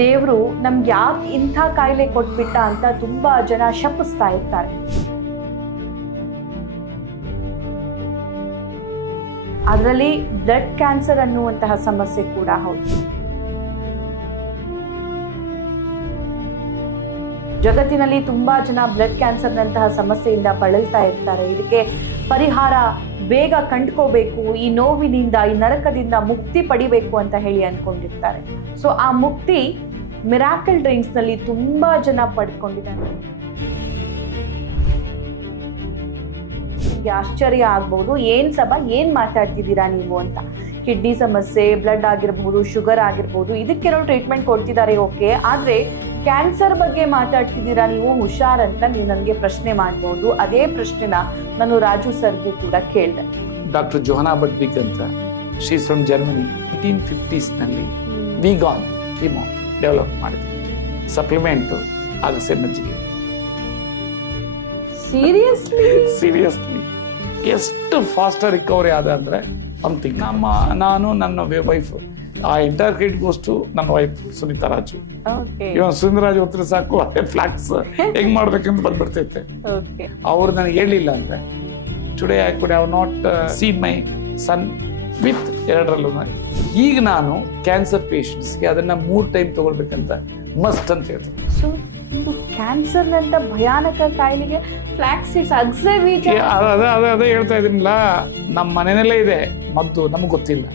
ದೇವರು ನಮ್ಗೆ ಯಾಕೆ ಇಂಥ ಕಾಯಿಲೆ ಕೊಟ್ಬಿಟ್ಟ ಅಂತ ತುಂಬಾ ಜನ ಶಪಿಸ್ತಾ ಇರ್ತಾರೆ. ಅದರಲ್ಲಿ ಬ್ಲಡ್ ಕ್ಯಾನ್ಸರ್ ಅನ್ನುವಂತಹ ಸಮಸ್ಯೆ ಕೂಡ ಹೌದು. ಜಗತ್ತಿನಲ್ಲಿ ತುಂಬಾ ಜನ ಬ್ಲಡ್ ಕ್ಯಾನ್ಸರ್ನಂತಹ ಸಮಸ್ಯೆಯಿಂದ ಬಳಲ್ತಾ ಇರ್ತಾರೆ. ಇದಕ್ಕೆ ಪರಿಹಾರ ಬೇಗ ಕಂಡ್ಕೋಬೇಕು, ಈ ನೋವಿನಿಂದ, ಈ ನರಕದಿಂದ ಮುಕ್ತಿ ಪಡಿಬೇಕು ಅಂತ ಹೇಳಿ ಅನ್ಕೊಂಡಿರ್ತಾರೆ. ಸೊ ಆ ಮುಕ್ತಿ ಮಿರಾಕಲ್ ಡ್ರಿಂಕ್ಸ್ ನಲ್ಲಿ ತುಂಬಾ ಜನ ಪಡ್ಕೊಂಡಿದ್ದಾರೆ. ಆಶ್ಚರ್ಯ ಆಗ್ಬಹುದು, ಏನ್ ಮಾತಾಡ್ತಿದ್ದೀರಾ ನೀವು ಅಂತ. ಕಿಡ್ನಿ ಸಮಸ್ಯೆ, ಬ್ಲಡ್ ಆಗಿರ್ಬಹುದು, ಶುಗರ್ ಆಗಿರ್ಬಹುದು, ಇದಕ್ಕೇನೋ ಟ್ರೀಟ್ಮೆಂಟ್ ಕೊಡ್ತಿದ್ದಾರೆ, ಓಕೆ. ಆದ್ರೆ ಕ್ಯಾನ್ಸರ್ ಬಗ್ಗೆ ಮಾತಾಡ್ತಿದ್ದೀರಾ ನೀವು, ಹುಷಾರಂತ ನೀವು ನನಗೆ ಪ್ರಶ್ನೆ ಮಾಡ್ಬೋದು. ಅದೇ ಪ್ರಶ್ನೆನ ನಾನು ರಾಜು ಸರ್ಗೂ ಕೂಡ ಕೇಳಿದೆ. ಡಾಕ್ಟರ್ ಜೋಹನಾ ಬಡ್ವಿಕ್ ಅಂತ, she is from Germany. 1950s ನಲ್ಲಿ ವಿಗಾನ್ ಕೀಮೋ ಡೆವಲಪ್ ಮಾಡಿದ್ರು. ಸಪ್ಲಿಮೆಂಟು ಅಗಸೆ ಮಜ್ಜಿಗೆ. ಸೀರಿಯಸ್ಲಿ ಎಷ್ಟು ಫಾಸ್ಟ್ ರಿಕವರಿ ಆದ ಅಂದ್ರೆ ಸಮಥಿಂಗ್. ನಾನು ನನ್ನ ವೈಫ್, ಆ ಎಂಟೈರ್ ಕ್ರೆಡಿಟ್ ಗೋಸ್ ಟು ನನ್ನ ವೈಫ್ ಸುನೀತಾ ರಾಜು. ಇವನ್ ಸುನೀತಾ ರಾಜು ಹೊತ್ತಿರ ಸಾಕು ಅದೇ ಫ್ಲಾಕ್ಸ್ ಹೆಂಗ್ ಮಾಡ್ಬೇಕಂತ ಬಂದ್ಬಿಡ್ತೈತೆ. ಅವ್ರು ನನಗೆ ಹೇಳಿಲ್ಲ ಅಂದ್ರೆ today I could have not seen my son with ಎರಡರಲ್ಲೂ. ಈಗ ನಾನು ಕ್ಯಾನ್ಸರ್ ಪೇಷಂಟ್ಸ್ಗೆ ಅದನ್ನ 3 ಟೈಮ್ ತಗೊಳ್ಬೇಕಂತ ಮಸ್ಟ್ ಅಂತ ಹೇಳ್ತೀನಿ. ಕ್ಯಾನ್ಸರ್ ನಂತ ಭಯಾನಕ ಕಾಯಿಲೆಗೆ ಫ್ಲಾಕ್ಸ್ ಸೀಡ್ಸ್, ಅಗಸೆ ಬೀಜ, ಅದೇ ಹೇಳ್ತಾ ಇದೀನಿಲ್ಲ, ನಮ್ಮ ಮನೆಯಲ್ಲೇ ಇದೆ ಮದ್ದು, ನಮ್ಗೆ ಗೊತ್ತಿಲ್ಲ.